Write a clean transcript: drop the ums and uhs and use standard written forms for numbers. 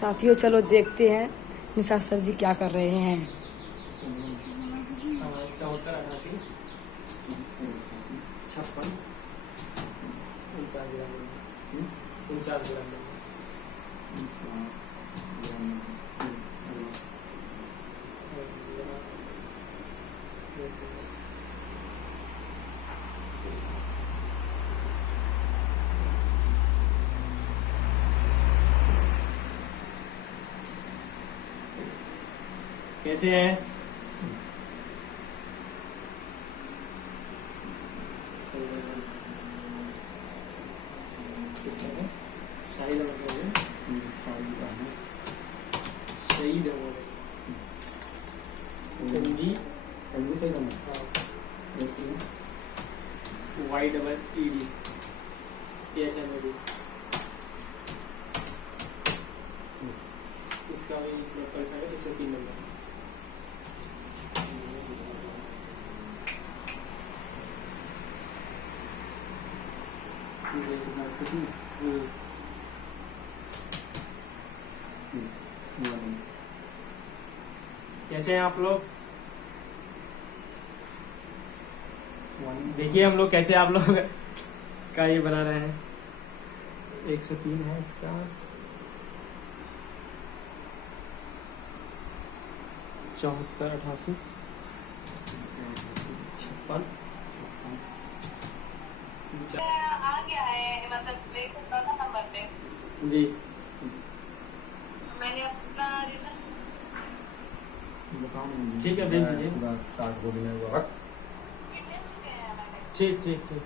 साथियों चलो देखते हैं निशात सर जी क्या कर रहे हैं। 74 88 56 49 ग्राम। कैसे हैं? शहीद YEED THMAD इसका भी लोकल है 103 नंबर। कैसे हैं आप लोग? देखिए हम लोग कैसे आप लोग का ये बना रहे हैं। 103 है इसका। 74 88 56 आ गया है, मतलब देख सकता था नंबर पे। जी मैंने अपना रिजल्ट ठीक है भेज दीजिए। ठीक ठीक ठीक।